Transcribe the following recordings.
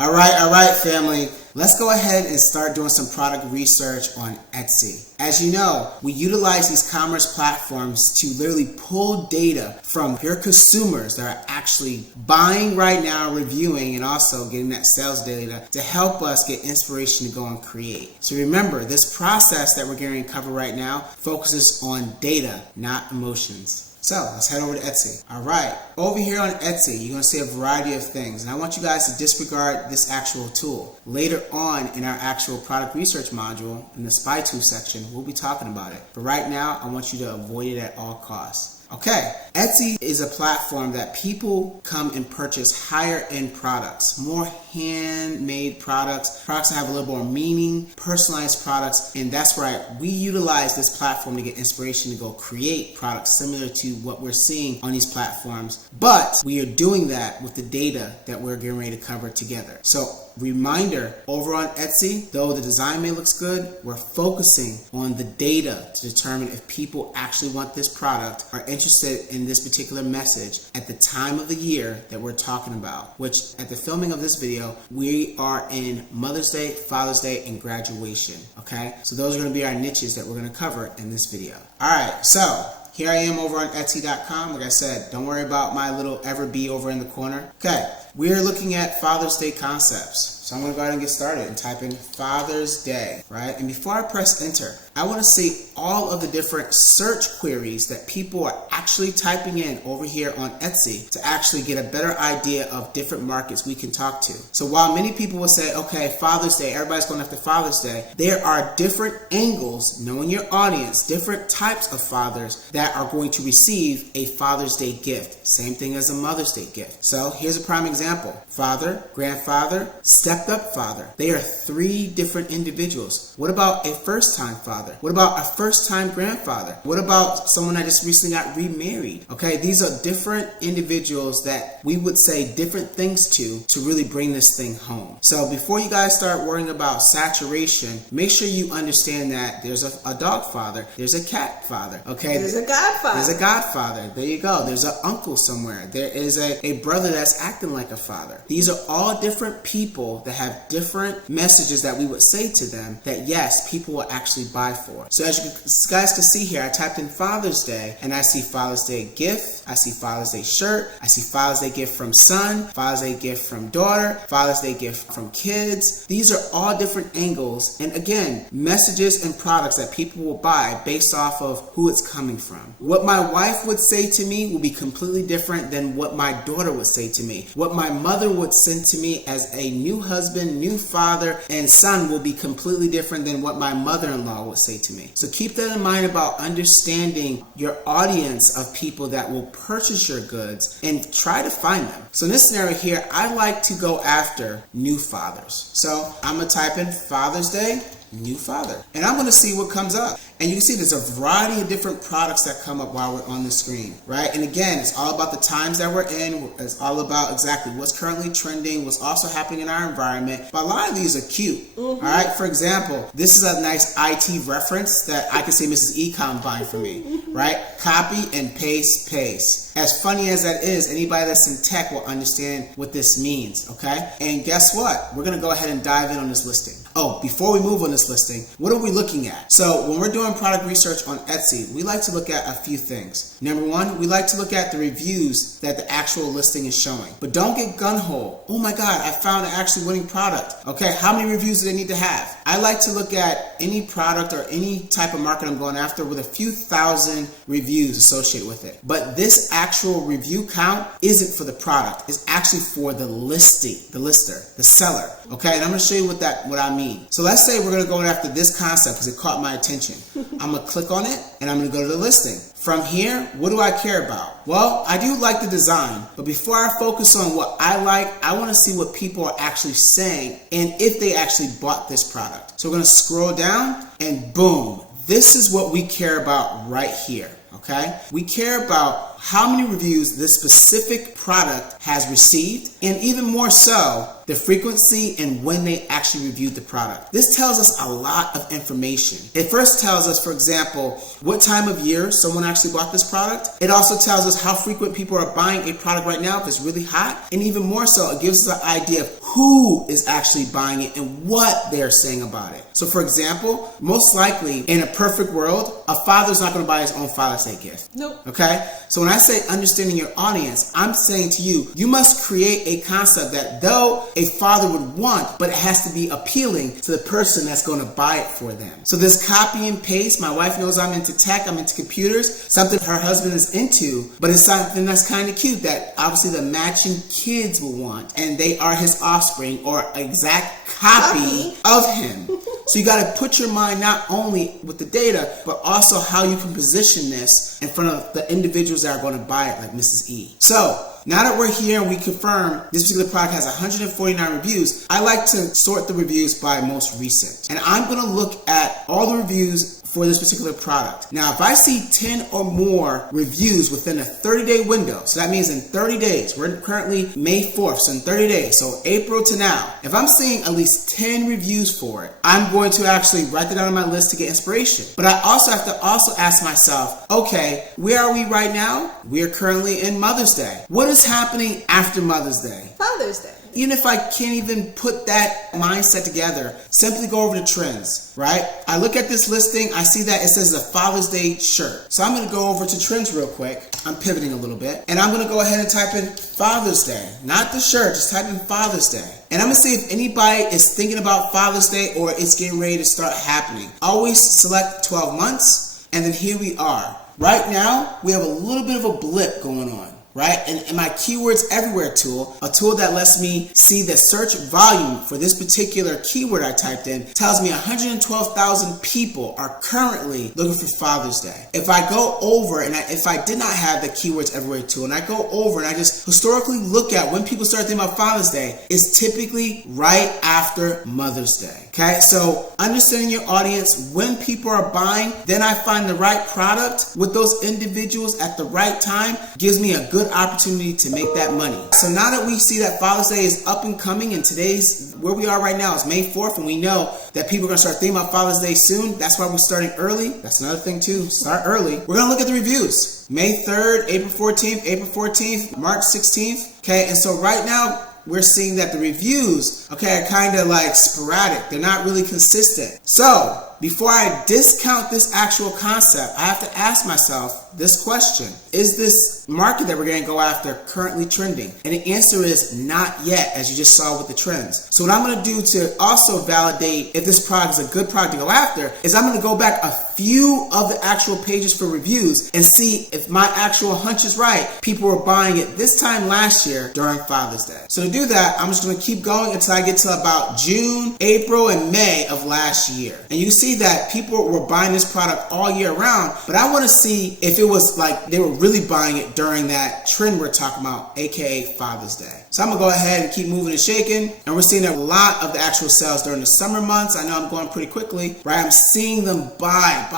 All right, family. Let's go ahead and start doing some product research on Etsy. As you know, we utilize these commerce platforms to literally pull data from your consumers that are actually buying right now, reviewing, and also getting that sales data to help us get inspiration to go and create. So remember, this process that we're going to cover right now focuses on data, not emotions. So let's head over to Etsy. All right, over here on Etsy, you're going to see a variety of things. And I want you guys to disregard this actual tool. Later on in our actual product research module, in the Spy Tool section, we'll be talking about it. But right now, I want you to avoid it at all costs. Okay, Etsy is a platform that people come and purchase higher end products, more handmade products that have a little more meaning, personalized products, and that's right, we utilize this platform to get inspiration to go create products similar to what we're seeing on these platforms, but we are doing that with the data that we're getting ready to cover together. So reminder, over on Etsy, though the design may look good, we're focusing on the data to determine if people actually want this product, are interested in this particular message at the time of the year that we're talking about, which at the filming of this video, we are in Mother's Day, Father's Day, and graduation, okay? So those are gonna be our niches that we're gonna cover in this video. All right, so here I am over on Etsy.com. Like I said, don't worry about my little Everbee over in the corner. Okay, we're looking at Father's Day concepts. So I'm gonna go ahead and get started and type in Father's Day, right? And before I press enter, I wanna see all of the different search queries that people are actually typing in over here on Etsy to actually get a better idea of different markets we can talk to. So while many people will say, okay, Father's Day, everybody's going after Father's Day, there are different angles, knowing your audience, different types of fathers that are going to receive a Father's Day gift. Same thing as a Mother's Day gift. So here's a prime example. Father, grandfather, stepped up father. They are three different individuals. What about a first-time father? What about a first-time grandfather? What about someone that just recently got remarried? Okay, these are different individuals that we would say different things to really bring this thing home. So before you guys start worrying about saturation, make sure you understand that there's a dog father, there's a cat father, okay? There's a godfather. There's a godfather. There you go. There's an uncle somewhere. There is a brother that's acting like a father. These are all different people that have different messages that we would say to them that yes, people will actually buy for. So as you guys can see here, I typed in Father's Day and I see Father's Day gift, I see Father's Day shirt, I see Father's Day gift from son, Father's Day gift from daughter, Father's Day gift from kids. These are all different angles and again, messages and products that people will buy based off of who it's coming from. What my wife would say to me will be completely different than what my daughter would say to me. What my mother would send to me as a new husband, new father, and son will be completely different than what my mother-in-law would say to me. So keep that in mind about understanding your audience of people that will purchase your goods and try to find them. So in this scenario here, I like to go after new fathers. So I'm gonna type in Father's Day, new father, and I'm gonna see what comes up. And you can see there's a variety of different products that come up while we're on the screen, right? And again, it's all about the times that we're in. It's all about exactly what's currently trending, what's also happening in our environment. But a lot of these are cute, all right? For example, this is a nice IT reference that I can see Mrs. Ecom buying for me, right? Copy and paste, paste. As funny as that is, anybody that's in tech will understand what this means, okay? And guess what? We're gonna go ahead and dive in on this listing. Oh, before we move on this listing, what are we looking at? So when we're doing product research on Etsy, we like to look at a few things. Number one, we like to look at the reviews that the actual listing is showing. But don't get gun-ho. Oh my God, I found an actually winning product. Okay, how many reviews do they need to have? I like to look at any product or any type of market I'm going after with a few thousand reviews associated with it. But this actual review count isn't for the product. It's actually for the listing, the lister, the seller. Okay, and I'm gonna show you what I mean. So let's say we're gonna go after this concept because it caught my attention. I'm gonna click on it and I'm gonna go to the listing. From here, what do I care about? Well, I do like the design, but before I focus on what I like, I wanna see what people are actually saying and if they actually bought this product. So we're gonna scroll down and boom, this is what we care about right here, okay? We care about how many reviews this specific product has received, and even more so, the frequency and when they actually reviewed the product. This tells us a lot of information. It first tells us, for example, what time of year someone actually bought this product. It also tells us how frequent people are buying a product right now if it's really hot. And even more so, it gives us an idea of who is actually buying it and what they're saying about it. So for example, most likely in a perfect world, a father's not going to buy his own Father's Day gift. Nope. Okay? So when I say understanding your audience, I'm saying to you, you must create a concept that though a father would want, but it has to be appealing to the person that's going to buy it for them. So this copy and paste, my wife knows I'm into tech, I'm into computers, something her husband is into, but it's something that's kind of cute that obviously the matching kids will want, and they are his offspring or exact copy of him. So you got to put your mind not only with the data, but also how you can position this in front of the individuals that are going to buy it, like Mrs. E. So now that we're here and we confirm this particular product has 149 reviews, I like to sort the reviews by most recent. And I'm going to look at all the reviews for this particular product. Now, if I see 10 or more reviews within a 30-day window, so that means in 30 days, we're currently May 4th, so in 30 days, so April to now, if I'm seeing at least 10 reviews for it, I'm going to actually write that down on my list to get inspiration. But I also have to ask myself, okay, where are we right now? We are currently in Mother's Day. What is happening after Mother's Day? Father's Day. Even if I can't even put that mindset together, simply go over the trends, right? I look at this listing, I see that it says a Father's Day shirt. So I'm going to go over to trends real quick. I'm pivoting a little bit. And I'm going to go ahead and type in Father's Day. Not the shirt, just type in Father's Day. And I'm going to see if anybody is thinking about Father's Day or it's getting ready to start happening. Always select 12 months, and then here we are. Right now, we have a little bit of a blip going on. Right? And my Keywords Everywhere tool, a tool that lets me see the search volume for this particular keyword I typed in, tells me 112,000 people are currently looking for Father's Day. If I go over and if I did not have the Keywords Everywhere tool and I go over and I just historically look at when people start thinking about Father's Day, it's typically right after Mother's Day. Okay, so understanding your audience, when people are buying, then I find the right product with those individuals at the right time, gives me a good opportunity to make that money. So now that we see that Father's Day is up and coming, and today's, where we are right now is May 4th, and we know that people are going to start thinking about Father's Day soon. That's why we're starting early. That's another thing too, start early. We're going to look at the reviews. May 3rd, April 14th, March 16th. Okay, and so right now, we're seeing that the reviews, okay, are kind of like sporadic. They're not really consistent. So before I discount this actual concept, I have to ask myself this question. Is this market that we're going to go after currently trending? And the answer is not yet, as you just saw with the trends. So what I'm going to do to also validate if this product is a good product to go after is I'm going to go back a few of the actual pages for reviews and see if my actual hunch is right. People were buying it this time last year during Father's Day. So to do that, I'm just going to keep going until I get to about June, April, and May of last year. And you see that people were buying this product all year round, but I want to see if it was like they were really buying it during that trend we're talking about, aka Father's Day. So I'm gonna go ahead and keep moving and shaking, and we're seeing a lot of the actual sales during the summer months. I know I'm going pretty quickly, right? I'm seeing them buy,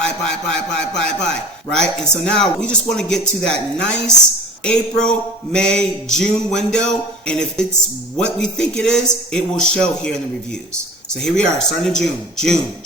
right? And so now we just want to get to that nice April, May, June window, and if it's what we think it is, it will show here in the reviews. So here we are, starting in June. June.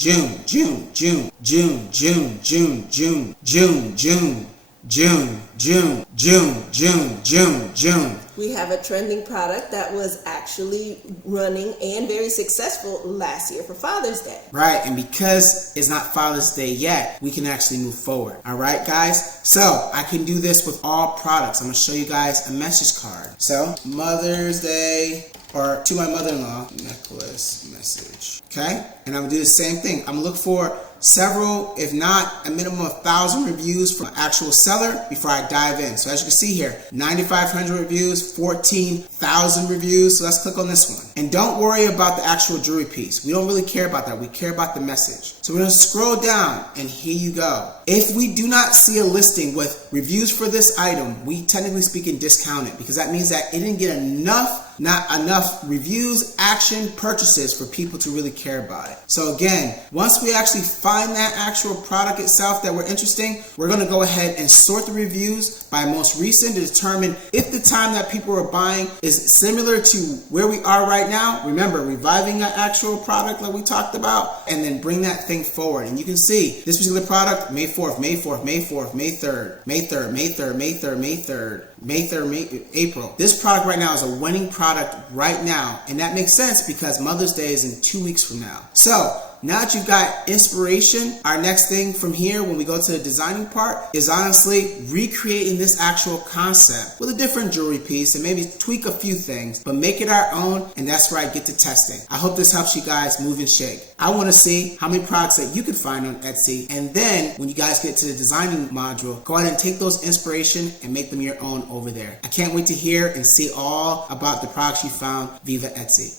We have a trending product that was actually running and very successful last year for Father's Day. Right, and because it's not Father's Day yet, we can actually move forward. All right, guys? So I can do this with all products. I'm going to show you guys a message card. So Mother's Day, or to my mother-in-law, necklace message. Okay? And I'm going to do the same thing. I'm going to look for several, if not a minimum of 1,000 reviews from an actual seller before I dive in. So as you can see here, 9,500 reviews, 14,000 reviews. So let's click on this one. And don't worry about the actual jewelry piece. We don't really care about that. We care about the message. So we're going to scroll down, and here you go. If we do not see a listing with reviews for this item, we technically speaking discount it, because that means that it didn't get enough not enough reviews, action, purchases for people to really care about it. So again, once we actually find that actual product itself that we're interesting, we're going to go ahead and sort the reviews by most recent to determine if the time that people are buying is similar to where we are right now. Remember, reviving that actual product that we talked about, and then bring that thing forward. And you can see this particular product, May 4th, May 4th, May 4th, May 3rd, May 3rd, May 3rd, May 3rd, May 3rd, May 3rd, April. This product right now is a winning product right now. And that makes sense because Mother's Day is in 2 weeks from now. So now that you've got inspiration, our next thing from here when we go to the designing part is honestly recreating this actual concept with a different jewelry piece and maybe tweak a few things, but make it our own, and that's where I get to testing. I hope this helps you guys move and shake. I want to see how many products that you can find on Etsy, and then when you guys get to the designing module, go ahead and take those inspiration and make them your own over there. I can't wait to hear and see all about the products you found via Etsy.